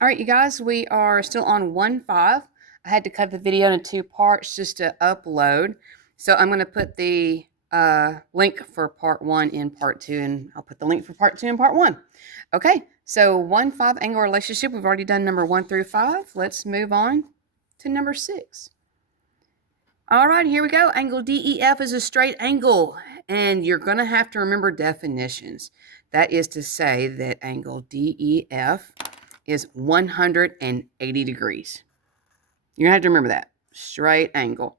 All right, you guys, we are still on 1-5. I had to cut the video into 2 parts just to upload. So I'm going to put the link for part 1 in part 2, and I'll put the link for part 2 in part 1. Okay, so 1-5 angle relationship. We've already done number 1 through 5. Let's move on to number 6. All right, here we go. Angle DEF is a straight angle, and you're going to have to remember definitions. That is to say that angle DEF is 180 degrees. You're going to have to remember that. Straight angle.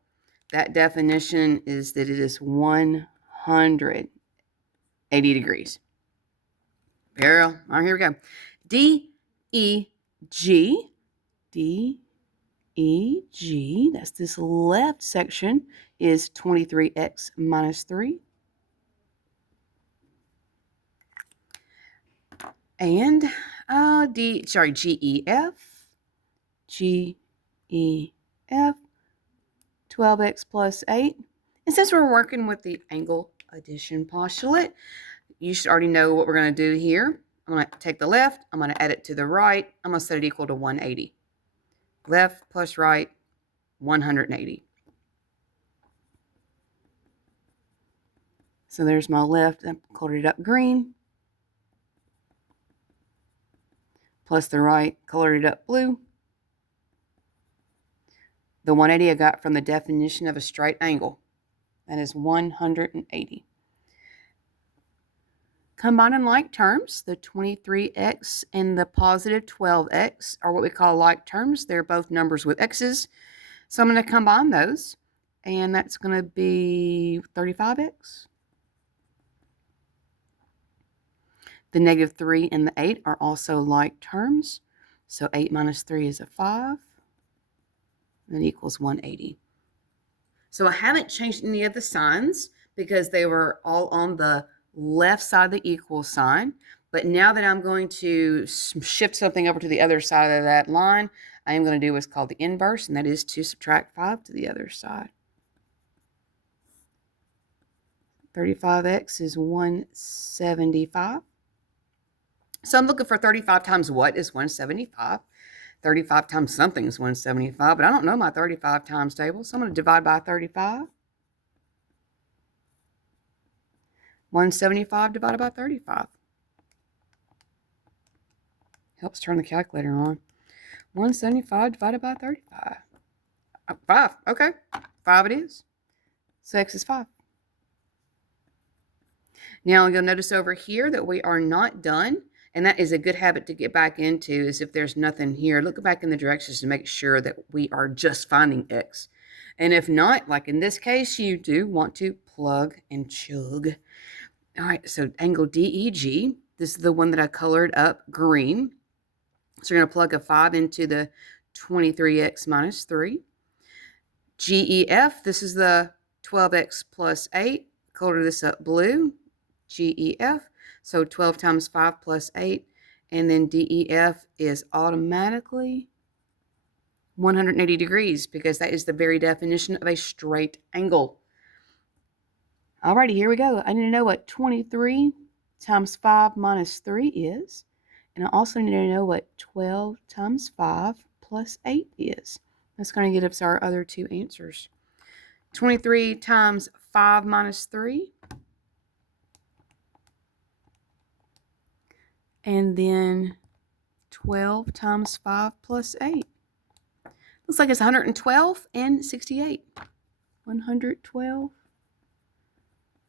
That definition is that it is 180 degrees. All right, here we go. DEG. DEG, that's this left section, is 23x minus 3. And GEF. GEF, 12x plus 8. And since we're working with the angle addition postulate, you should already know what we're going to do here. I'm going to take the left, I'm going to add it to the right, I'm going to set it equal to 180. Left plus right, 180. So there's my left, I colored it up green, plus the right, colored it up blue. The 180 I got from the definition of a straight angle. That is 180. Combining like terms, the 23x and the positive 12x are what we call like terms. They're both numbers with x's. So I'm going to combine those, and that's going to be 35x. The negative 3 and the 8 are also like terms. So 8 minus 3 is a 5. And equals 180. So I haven't changed any of the signs because they were all on the left side of the equal sign. But now that I'm going to shift something over to the other side of that line, I am going to do what's called the inverse, and that is to subtract 5 to the other side. 35x is 175. So I'm looking for 35 times what is 175. 35 times something is 175, but I don't know my 35 times table, so I'm going to divide by 35. 175 divided by 35. Helps turn the calculator on. 175 divided by 35. 5, okay. 5 it is. So x is 5. Now you'll notice over here that we are not done. And that is a good habit to get back into, is if there's nothing here, look back in the directions to make sure that we are just finding x. And if not, like in this case, you do want to plug and chug. All right, so angle DEG, this is the one that I colored up green. So you're going to plug a 5 into the 23x minus 3. GEF, this is the 12x plus 8. Colored this up blue. GEF. So 12 times 5 plus 8, and then DEF is automatically 180 degrees because that is the very definition of a straight angle. Alrighty, here we go. I need to know what 23 times 5 minus 3 is, and I also need to know what 12 times 5 plus 8 is. That's going to get us our other two answers. 23 times 5 minus 3. And then 12 times 5 plus 8. Looks like it's 112 and 68. 112,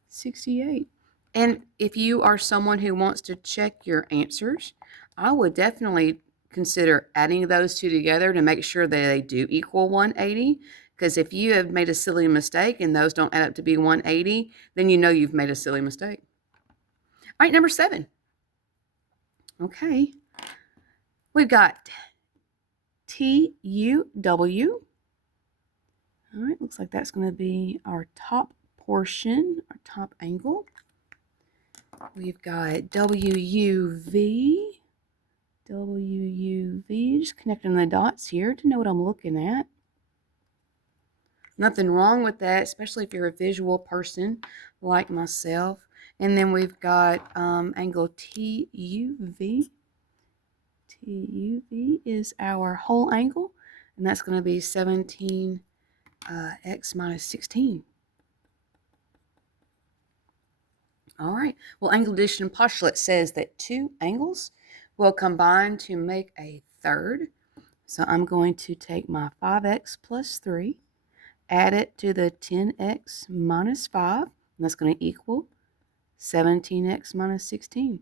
68. And if you are someone who wants to check your answers, I would definitely consider adding those two together to make sure that they do equal 180. Because if you have made a silly mistake and those don't add up to be 180, then you know you've made a silly mistake. All right, number 7. Okay, we've got TUW. All right, looks like that's going to be our top portion, our top angle. We've got WUV. WUV, just connecting the dots here to know what I'm looking at. Nothing wrong with that, especially if you're a visual person like myself. And then we've got angle TUV. TUV is our whole angle, and that's going to be 17 x minus 16. All right. Well, angle addition postulate says that two angles will combine to make a third. So I'm going to take my 5x plus 3, add it to the 10x minus 5, and that's going to equal 17x minus 16.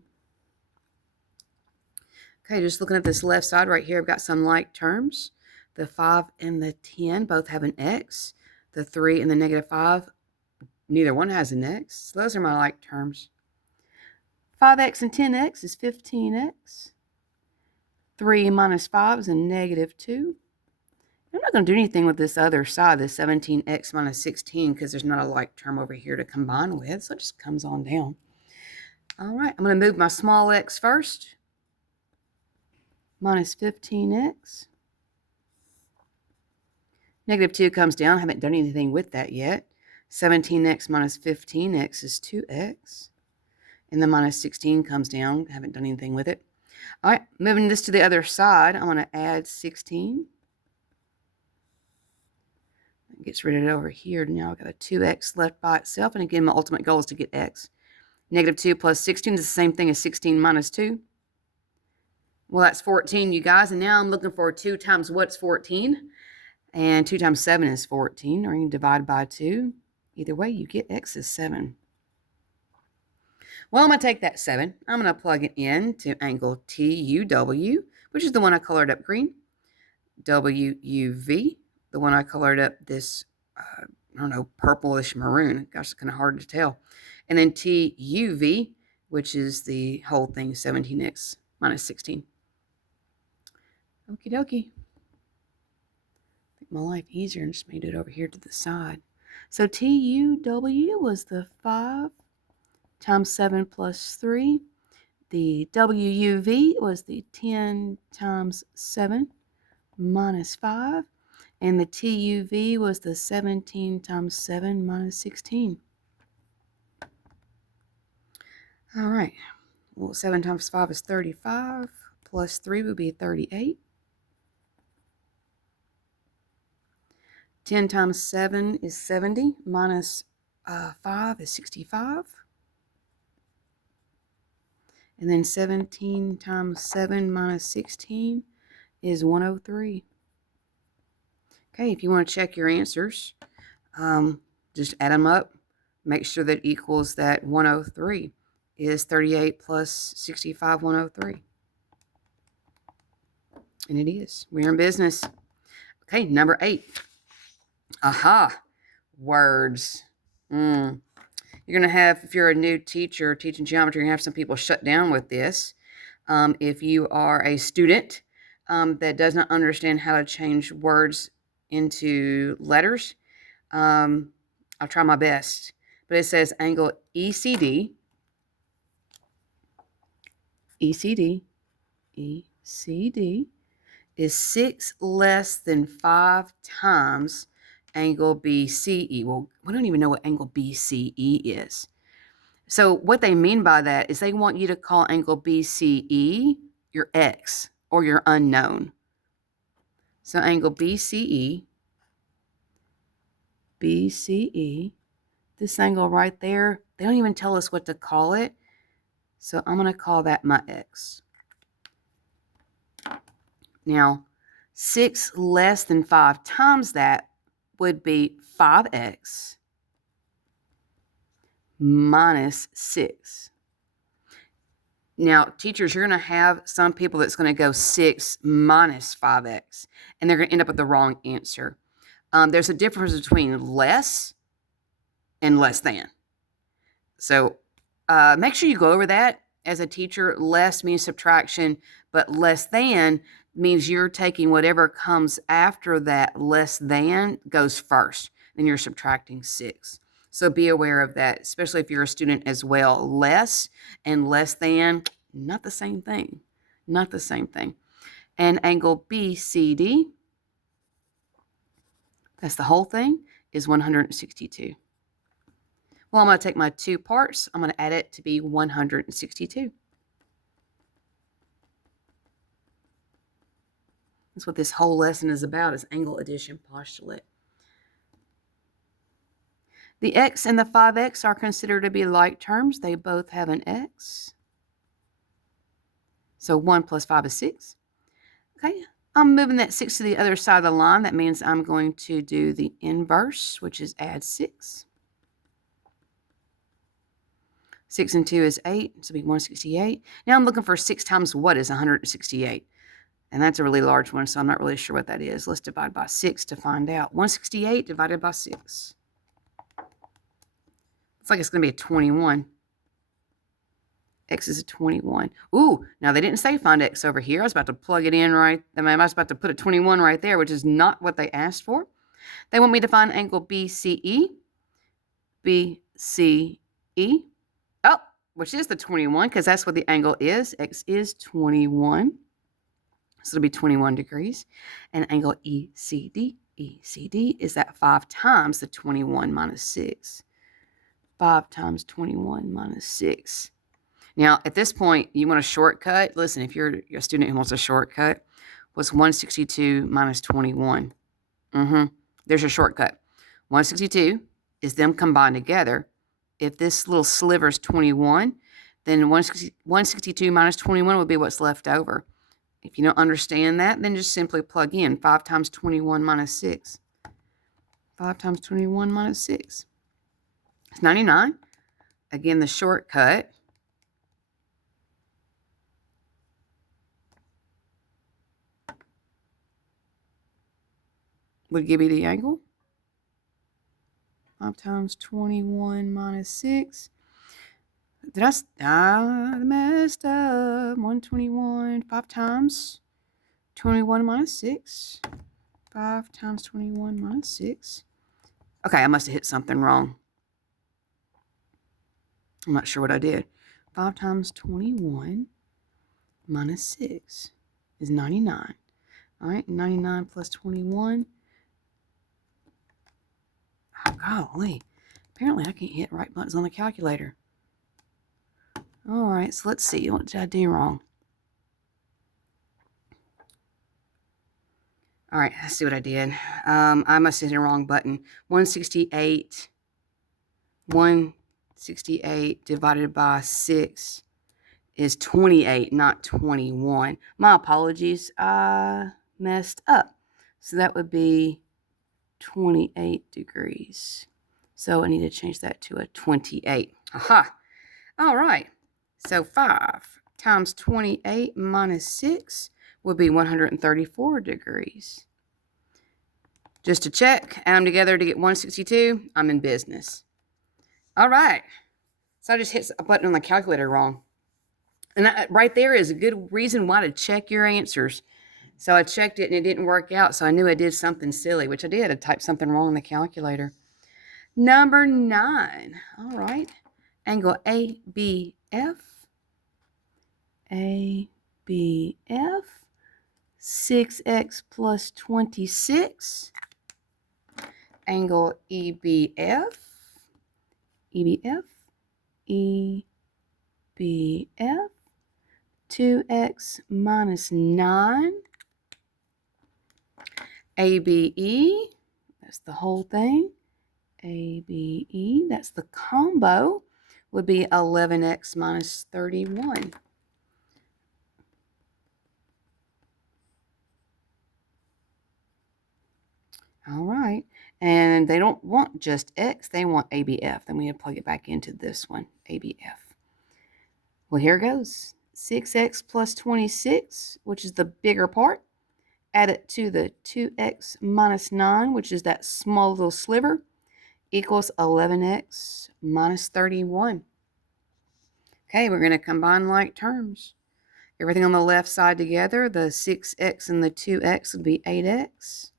Okay, just looking at this left side right here, I've got some like terms. The 5 and the 10 both have an x. The 3 and the negative 5, neither one has an x. So those are my like terms. 5x and 10x is 15x. 3 minus 5 is a negative 2. I'm not going to do anything with this other side, the 17x minus 16, because there's not a like term over here to combine with, so it just comes on down. All right, I'm going to move my small x first. Minus 15x. Negative 2 comes down. I haven't done anything with that yet. 17x minus 15x is 2x. And the minus 16 comes down. I haven't done anything with it. All right, moving this to the other side, I'm going to add 16. It gets rid of it over here. Now I've got a 2x left by itself. And again, my ultimate goal is to get x. Negative 2 plus 16 is the same thing as 16 minus 2. Well, that's 14, you guys. And now I'm looking for 2 times what's 14? And 2 times 7 is 14. Or you can divide by 2. Either way, you get x is 7. Well, I'm going to take that 7. I'm going to plug it in to angle TUW, which is the one I colored up green. WUV, the one I colored up this, I don't know, purplish maroon. Gosh, it's kind of hard to tell. And then TUV, which is the whole thing, 17x minus 16. Okie dokie. Make my life easier and just made it over here to the side. So TUW was the 5 times 7 plus 3. The WUV was the 10 times 7 minus 5. And the TUV was the 17 times 7 minus 16. All right. Well, 7 times 5 is 35. Plus 3 would be 38. 10 times 7 is 70. Minus 5 is 65. And then 17 times 7 minus 16 is 103. Okay, if you want to check your answers, just add them up. Make sure that equals that 103 is 38 plus 65, 103. And it is. We're in business. Okay, number 8. Aha, words. You're going to have, if you're a new teacher teaching geometry, you're going to have some people shut down with this. If you are a student that does not understand how to change words into letters, I'll try my best. But it says angle ECD, ECD, ECD is 6 less than 5 times angle BCE. Well, we don't even know what angle BCE is. So what they mean by that is they want you to call angle BCE your x or your unknown. So angle BCE, BCE, this angle right there, they don't even tell us what to call it. So I'm going to call that my x. Now, 6 less than 5 times that would be 5x minus 6. Now, teachers, you're going to have some people that's going to go 6 minus 5x, and they're going to end up with the wrong answer. There's a difference between less and less than. So make sure you go over that as a teacher. Less means subtraction, but less than means you're taking whatever comes after that less than goes first, and you're subtracting 6. So be aware of that, especially if you're a student as well. Less and less than, not the same thing. Not the same thing. And angle BCD, that's the whole thing, is 162. Well, I'm going to take my 2 parts. I'm going to add it to be 162. That's what this whole lesson is about, is angle addition postulate. The x and the 5x are considered to be like terms. They both have an x. So 1 plus 5 is 6. Okay, I'm moving that 6 to the other side of the line. That means I'm going to do the inverse, which is add 6. 6 and 2 is 8, so it'll be 168. Now I'm looking for 6 times what is 168. And that's a really large one, so I'm not really sure what that is. Let's divide by 6 to find out. 168 divided by 6. Looks like it's going to be a 21. X is a 21. Ooh, now they didn't say find X over here. I was about to plug it in right. I was about to put a 21 right there, which is not what they asked for. They want me to find angle BCE. BCE. Oh, which is the 21, because that's what the angle is. X is 21. So it'll be 21 degrees. And angle ECD. ECD is that 5 times the 21 minus 6. 5 times 21 minus 6. Now, at this point, you want a shortcut. Listen, if you're a student who wants a shortcut, what's 162 minus 21? There's your shortcut. 162 is them combined together. If this little sliver is 21, then 162 minus 21 would be what's left over. If you don't understand that, then just simply plug in 5 times 21 minus 6. 5 times 21 minus 6. It's 99. Again, the shortcut would give you the angle. 5 times 21 minus 6. I messed up. 121. 5 times 21 minus 6. 5 times 21 minus 6. Okay, I must have hit something wrong. I'm not sure what I did. 5 times 21 minus 6 is 99. All right, 99 plus 21. Oh, golly. Apparently, I can't hit right buttons on the calculator. All right, so let's see. What did I do wrong? All right, let's see what I did. I must have hit the wrong button. 168 divided by 6 is 28, not 21. My apologies. I messed up. So that would be 28 degrees. So I need to change that to a 28. Aha. All right. So 5 times 28 minus 6 would be 134 degrees. Just to check, add them together to get 162. I'm in business. All right. So I just hit a button on the calculator wrong. And that right there is a good reason why to check your answers. So I checked it and it didn't work out. So I knew I did something silly, which I did. I typed something wrong in the calculator. Number 9. All right. Angle ABF. ABF. 6x plus 26. Angle EBF. EBF. EBF. 2x minus 9. ABE, that's the whole thing. ABE, that's the combo, would be 11x minus 31. All right, and they don't want just x, they want ABF. Then we have to plug it back into this one, ABF. Well, here goes. 6x plus 26, which is the bigger part. Add it to the 2x minus 9, which is that small little sliver, equals 11x minus 31. Okay, we're going to combine like terms. Everything on the left side together, the 6x and the 2x would be 8x.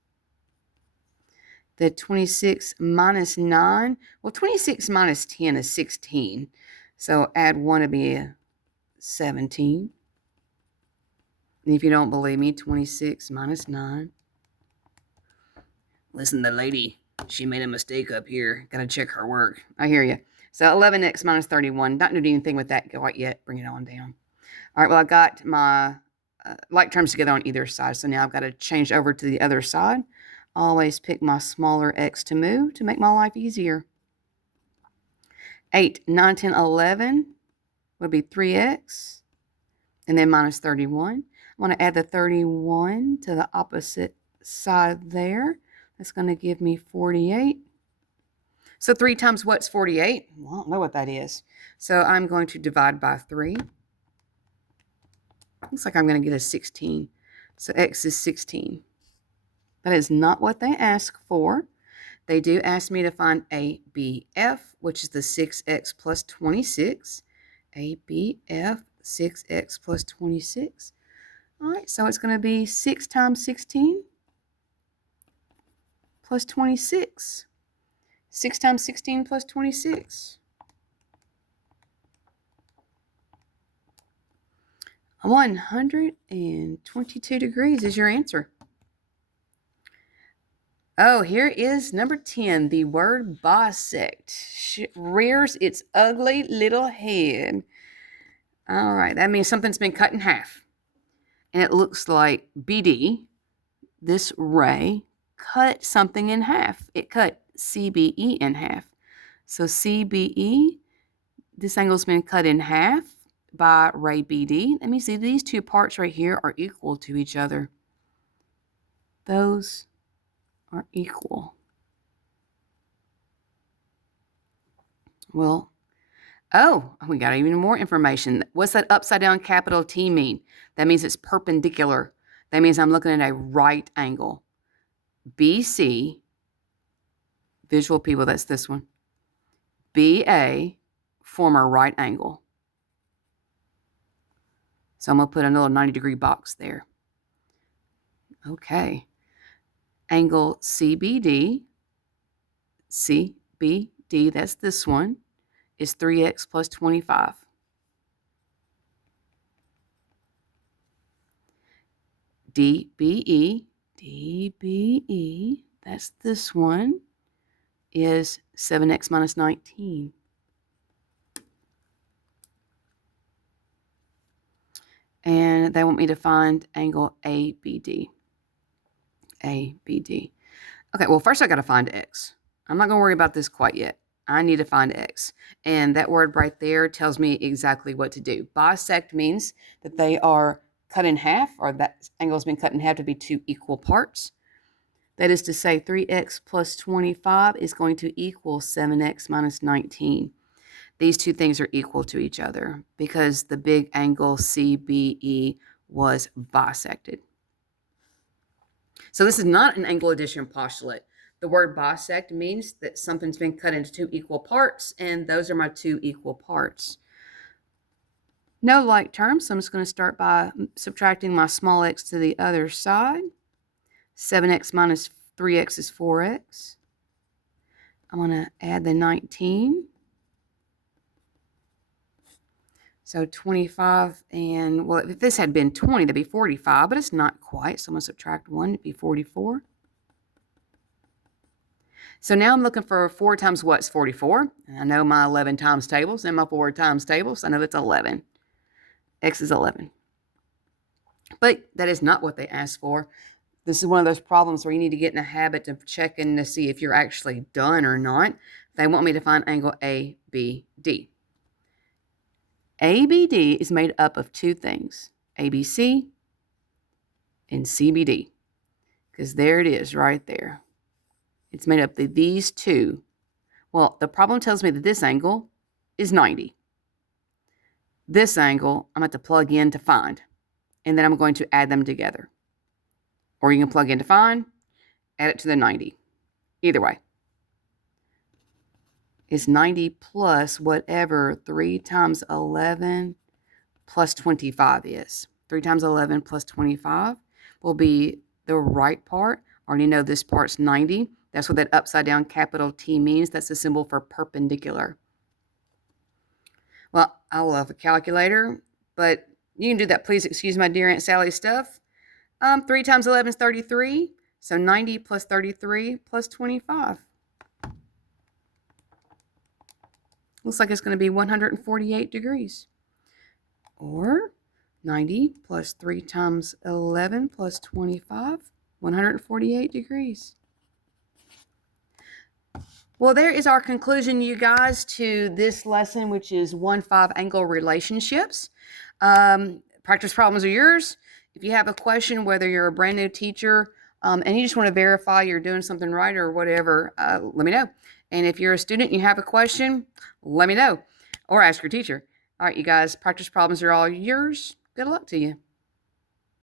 The 26 minus 9, well, 26 minus 10 is 16. So add 1 to be 17. And if you don't believe me, 26 minus 9. Listen, the lady, she made a mistake up here. Got to check her work. I hear you. So 11x minus 31. Not doing anything with that quite yet. Bring it on down. All right, well, I got my like terms together on either side. So now I've got to change over to the other side. Always pick my smaller x to move to make my life easier. 8, 9, 10, 11 would be 3x, and then minus 31. I want to add the 31 to the opposite side there. That's going to give me 48. So 3 times what's 48? Well, I don't know what that is. So I'm going to divide by 3. Looks like I'm going to get a 16. So x is 16. That is not what they ask for. They do ask me to find ABF, which is the 6x plus 26. ABF, 6x plus 26. All right, so it's going to be 6 times 16 plus 26. 6 times 16 plus 26. 122 degrees is your answer. Oh, here is number 10. The word bisect rears its ugly little head. All right, that means something's been cut in half. And it looks like BD, this ray, cut something in half. It cut CBE in half. So CBE, this angle's been cut in half by ray BD. Let me see, these two parts right here are equal to each other. Those are equal. Well, oh, we got even more information. What's that upside down capital T mean? That means it's perpendicular. That means I'm looking at a right angle. BC, visual people, that's this one. BA form a right angle. So I'm going to put a little 90-degree box there. Okay. Angle CBD, that's this one, is 3x plus 25. DBE, that's this one, is 7x minus 19. And they want me to find angle ABD. ABD. Okay, well, first I got to find x. I'm not going to worry about this quite yet. I need to find x. And that word right there tells me exactly what to do. Bisect means that they are cut in half, or that angle has been cut in half to be two equal parts. That is to say 3x plus 25 is going to equal 7x minus 19. These two things are equal to each other because the big angle CBE was bisected. So this is not an angle addition postulate. The word bisect means that something's been cut into two equal parts, and those are my two equal parts. No like terms, so I'm just going to start by subtracting my small x to the other side. 7x minus 3x is 4x. I'm going to add the 19. So 25 and, well, if this had been 20, that'd be 45, but it's not quite. So I'm going to subtract 1, it'd be 44. So now I'm looking for 4 times what's 44? And I know my 11 times tables and my 4 times tables. I know it's 11. X is 11. But that is not what they asked for. This is one of those problems where you need to get in a habit of checking to see if you're actually done or not. They want me to find angle ABD. ABD is made up of two things, ABC and CBD, because there it is right there. It's made up of these two. Well, the problem tells me that this angle is 90. This angle I'm going to plug in to find, and then I'm going to add them together. Or you can plug in to find, add it to the 90. Either way. Is 90 plus whatever 3 times 11 plus 25 is. 3 times 11 plus 25 will be the right part. I already know this part's 90. That's what that upside down capital T means. That's the symbol for perpendicular. Well, I love a calculator, but you can do that. Please excuse my dear Aunt Sally stuff. 3 times 11 is 33. So 90 plus 33 plus 25. Looks like it's going to be 148 degrees. Or 90 plus 3 times 11 plus 25, 148 degrees. Well, there is our conclusion, you guys, to this lesson, which is 1-5 angle relationships. Practice problems are yours. If you have a question, whether you're a brand new teacher and you just want to verify you're doing something right or whatever, let me know. And if you're a student and you have a question, let me know or ask your teacher. All right, you guys, practice problems are all yours. Good luck to you.